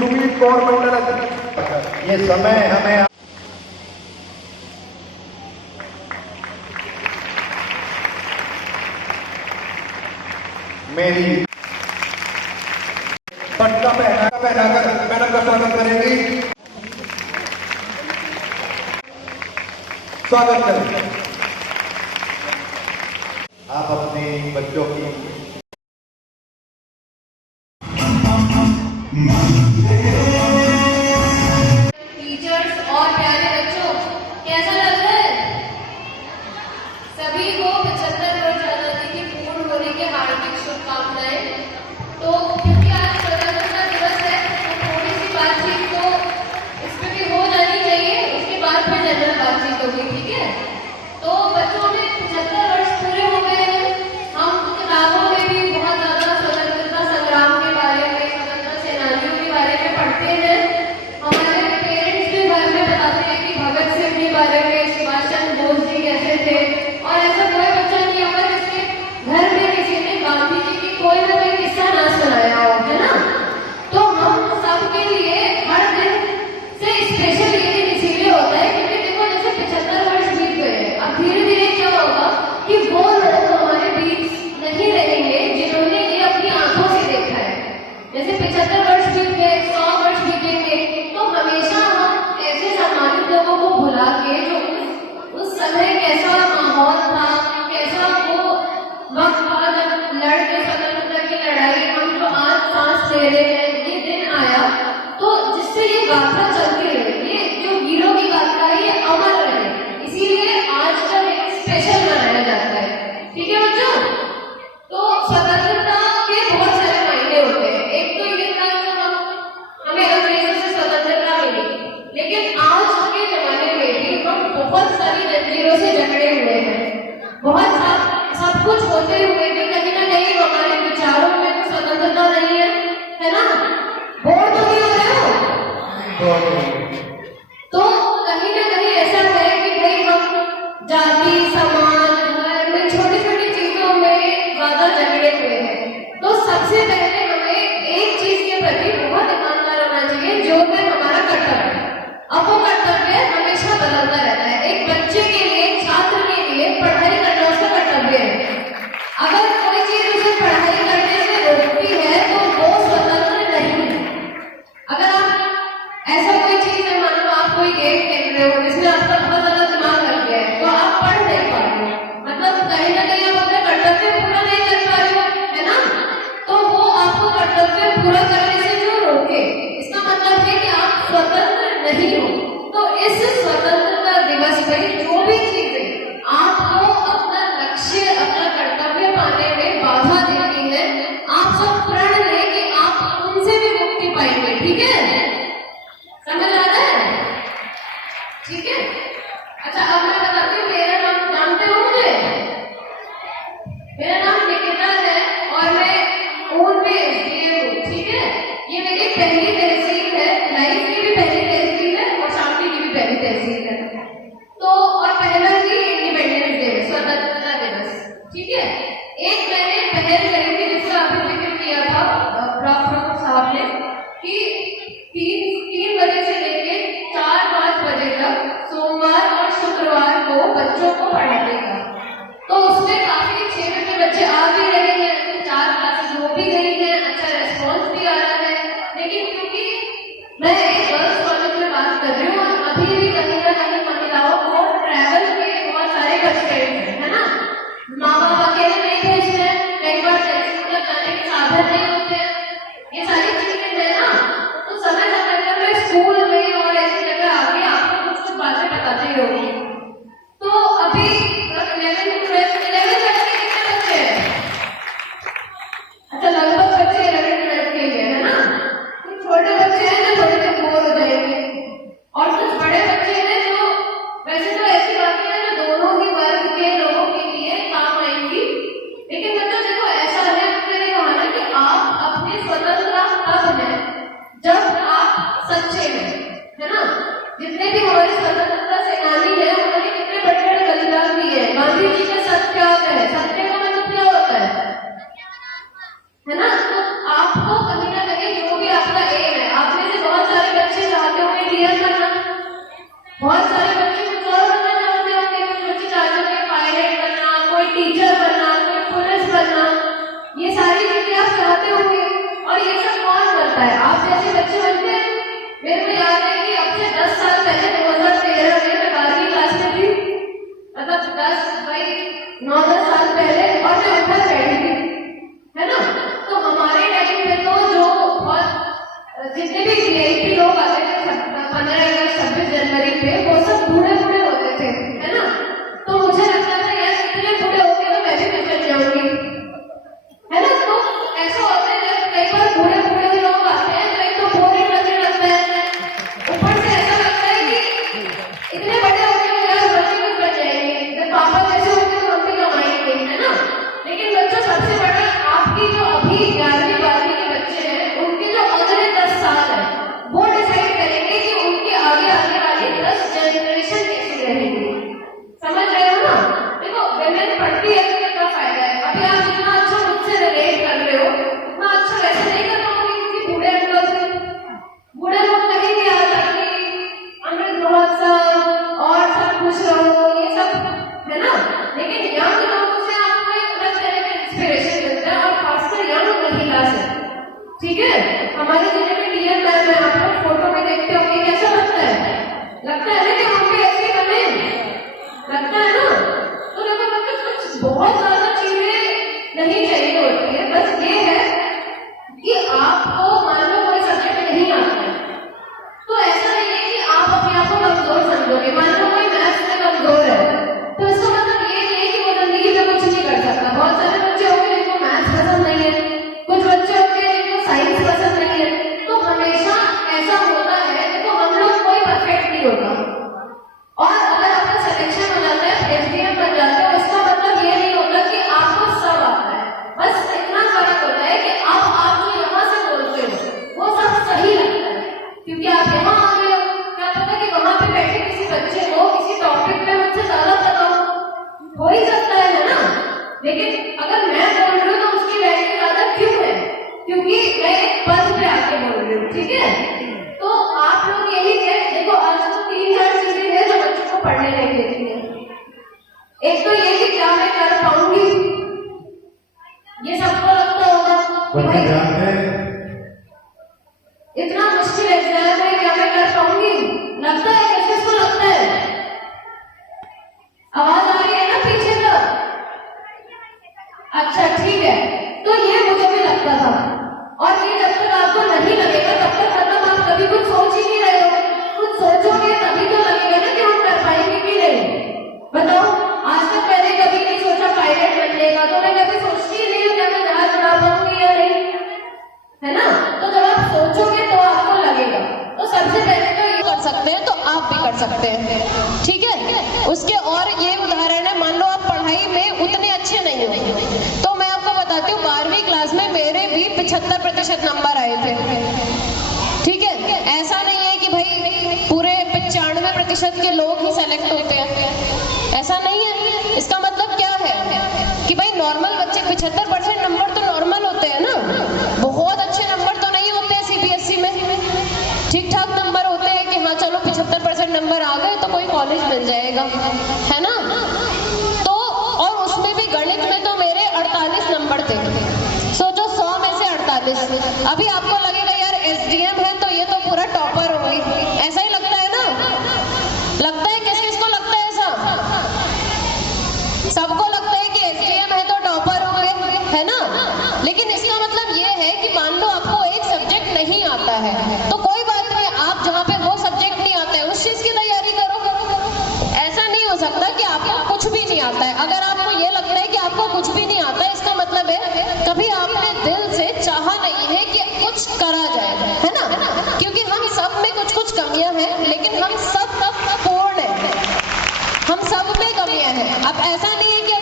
गुरमीत कौर मंडल। ये समय हमें मेरी पटका पहनाकर मैडम का स्वागत करेंगी। स्वागत करें। आप अपने बच्चों की टीचर्स और प्यारे बच्चों, कैसा लग रहा है? सभी को 75 वर्ष आजादी की पूर्ण होने की हार्दिक शुभकामनाएं। तो क्योंकि आज स्वतंत्रता दिवस है तो थोड़ी सी बातचीत तो इस पर भी हो जानी चाहिए, उसके बाद फिर जनरल बातचीत होगी, ठीक है? तो बच्चों ने 75 वर्ष पूरे हो गए हैं। हम किताबों में भी बहुत ज्यादा स्वतंत्रता संग्राम के बारे में, स्वतंत्रता सेनानियों के बारे में पढ़ते हैं। हमारे पेरेंट्स भी घर में बताते हैं कि भगत सिंह के बारे में, सुभाष चंद्र बोस जी कैसे थे। और ऐसा कोई बच्चा नहीं होगा जिसके घर में किसी ने गांधी जी की कोई ना कोई किस्सा ना सुनाया हो, है ना? तो हम सबके लिए हर दिन से स्पेशल ये दिन इसीलिए होता है क्योंकि देखो जैसे 75 वर्ष बीत गए हैं, अब धीरे धीरे क्या होगा कि वो लोग हमारे बीच नहीं रहेंगे जिन्होंने ये अपनी आंखों से देखा है। जैसे 75 वर्ष बीत गए, 100 वर्ष बीतेंगे, तो हमेशा हम ऐसे सम्मानित लोगों को भुला के जो उस समय कैसा माहौल था, कैसा वो वक्त था जब लड़के स्वतंत्रता की लड़ाई, हम जो आज सांस ले रहे हैं, ये दिन आया तो जिससे ये गाथा चलती रहे, ये जो वीरों की गाथा है ये अमर रहे, इसीलिए आज का दिन स्पेशल मनाया जाता है, ठीक है बच्चों? तो स्वतंत्रता के बहुत सारे मायने होते हैं। एक तो ये था कि हमें अंग्रेजों से स्वतंत्रता मिली, लेकिन आज के जमाने में भी हम बहुत सारी जंजीरों से जकड़े हुए हैं। बहुत सब कुछ होते हुए भी कहीं ना कहीं हमारे विचारों में तो स्वतंत्रता नहीं है ना? बोर तो नहीं हो रहे हो? तो कहीं ना कहीं ऐसा है कि भाई हम जाति, समाज, धर्म में छोटी छोटी चीजों में ज्यादा जकड़े हुए हैं। तो सबसे पहले हमें एक चीज के प्रति बहुत ईमानदार होना चाहिए, जो है हमारा कर्तव्य। अब वो कर्तव्य हमेशा बदलता रहता है। एक बच्चे के लिए, छात्र के लिए पढ़ाई करना उसका कर्तव्य है। अगर कोई चीज उसे पढ़ाई करने से रोकती है तो वो स्वतंत्र नहीं है। अगर आप ऐसा कोई चीज है, मान लो आप कोई गेम खेल रहे हो जिसमें आपका बहुत ज्यादा दिमाग लग गया है, तो आप पढ़ नहीं पा रहे हो, मतलब कहीं ना कहीं आप अपना कर्तव्य पूरा नहीं कर पा रहे हो, है ना? तो वो आपको कर्तव्य पूरा करने से जो रोके, इसका मतलब है कि आप स्वतंत्र नहीं हो। तो इस स्वतंत्रता दिवस पे जो भी चीजें आपको अपना लक्ष्य, अपना कर्तव्य पाने में बाधा देती है, आप सब प्रण लें कि आप उनसे भी मुक्ति पाएंगे, ठीक है? समझ आ रहा है? ठीक है? अच्छा, अब मैं बताती हूँ, मेरा नाम जानते हो मुझे? मेरा नाम निकिता है और मैं ऊन में SDA हूँ, ठीक है? ये मेरी पहली तहसील है, लाइफ की भी पहली तहसील है और शामली की भी पहली तहसील है। तो और पहला ही इंडिपेंडेंस डे, स्वतंत्रता दिवस, ठीक है? एक मैंने पहल करी थी जिसका अभी जिक्र किया था प्रमुख साहब ने कि 3 बजे से लेके 4-5 बजे तक सोमवार और शुक्रवार को बच्चों को पढ़ाने का। तो उसमें काफी क्षेत्र के बच्चे आ भी रहे हैं, 4 क्लासेस हो भी गई है, अच्छा रेस्पॉन्स भी आ रहा है। लेकिन क्योंकि मैं एक गर्ल्स कॉलेज में बात कर रही हूँ, अभी भी कहीं ना कहीं महिलाओं को ट्रैवल के बहुत सारे कंस्ट्रेंट्स हैं, है ना? माँ बाप अकेले नहीं भेजते हैं, कई बार तहसील तक जाने के साधन नहीं होते हैं, ये सारी चीजें है ना? हमारे जिले में डीएम मैम है, आप लोग फोटो में देखते होंगे, कैसा लगता है? लगता है ना कि हम भी ऐसे बने, लगता है ना? तो देखो मतलब कुछ बहुत ज्यादा चीजें नहीं चाहिए होती है, बस ये है कि आपको मान लो कोई सब्जेक्ट नहीं आता है, तो ऐसा नहीं है कि आप अपने आप को कमजोर समझोगे। मान लो कोई मैथ्स में कमजोर है, तो इसका मतलब ये नहीं है कि वो जिंदगी में कुछ नहीं कर सकता। बहुत सारे बच्चे होंगे जिनको मैथ्स पसंद नहीं है, कुछ बच्चे होंगे जिनको साइंस पसंद नहीं है, तो हमेशा ऐसा होता है। देखो हम लोग कोई परफेक्ट नहीं होता, और अगर आपका सिलेक्शन हो जाता है, एसडीएम बन जाते हो, इसका मतलब ये नहीं होता कि आपको सब आता है। बस इतना फर्क होता है कि आप जो यहाँ से बोलते हो वो सब सही लगता है, क्योंकि आप यहाँ आ गए हो। क्या पता कि वहां पे बैठे किसी बच्चे को किसी टॉपिक पे मुझसे ज्यादा पता हो ही सकता है ना? लेकिन अगर मैं बोल रही हूँ तो उसकी वैल्यू ज्यादा क्यों है? क्योंकि मैं एक पद पे आके बोल रही हूँ, ठीक है? तो आप लोग यही है, देखो आज तो 3-4 चीजें हैं जो बच्चों को पढ़ने नहीं देती है। एक तो ये कि क्या मैं कर पाऊंगी, ये सबको लगता होगा कि भाई इतना मुश्किल एग्जाम है, क्या मैं कर पाऊंगी? लगता है, किस किसको लगता है? आवाज आ रही है ना पीछे का? अच्छा ठीक है, तो ये मुझे भी लगता था, और ये जब तक आपको नहीं लगेगा तब तक मतलब आप कभी कुछ सोच ही नहीं रहे हो। कुछ सोचोगे तभी तो लगेगा ना कि हम कर पाएंगे कि नहीं। बताओ, आज तक मैंने कभी नहीं सोचा पायलट बनने का, तो मैं कभी सोचती ही नहीं हूँ क्या मैं जहाज उड़ा पाऊंगी या नहीं, है ना? तो जब आप सोचोगे तो आपको लगेगा। तो सबसे पहले तो ये कर सकते हैं, तो आप भी कर सकते हैं, ठीक है? उसके और ये उदाहरण है, मान लो आप पढ़ाई में उतने अच्छे नहीं हो, तो मैं आपको बताती हूँ 12वीं क्लास में मेरे भी 75% नंबर आए थे, ठीक है? ऐसा नहीं है कि भाई पूरे 95% के लोग ही सेलेक्ट होते हैं, ऐसा नहीं है। इसका मतलब क्या है कि भाई नॉर्मल बच्चे 75% नंबर तो नॉर्मल होते हैं ना, बहुत अच्छे नंबर तो नहीं होते हैं सीबीएसई में, ठीक ठाक नंबर होते हैं कि हाँ चलो 75% नंबर आ गए तो कोई कॉलेज मिल जाएगा, है ना? तो और उसमें भी गणित में तो मेरे 48 नंबर थे, सोचो 100 में से 48। अभी आपको लगेगा यार एसडीएम है तो ये तो पूरा टॉपर हो गई, ऐसा ही लगता है ना? लगता है, किस किसको लगता है ऐसा? सबको लगता है कि एसडीएम है तो टॉपर हो गए, है ना? लेकिन इसका मतलब ये है कि मान लो आपको एक सब्जेक्ट नहीं आता है, तो कोई बात नहीं, आप जहाँ पे वो सब्जेक्ट नहीं आता है उस चीज की तैयारी करो। ऐसा नहीं हो सकता कि आपको कुछ भी नहीं आता है। अगर आपको ये लगता है कि आपको कुछ भी नहीं आता है, इसका मतलब है कभी आपने दिल से चाहा नहीं है कि कुछ करा जाए, है ना? क्योंकि हम सब में कुछ कुछ कमियां हैं, लेकिन हम सब पूर्ण हैं, हम सब में कमियां हैं। अब ऐसा नहीं है कि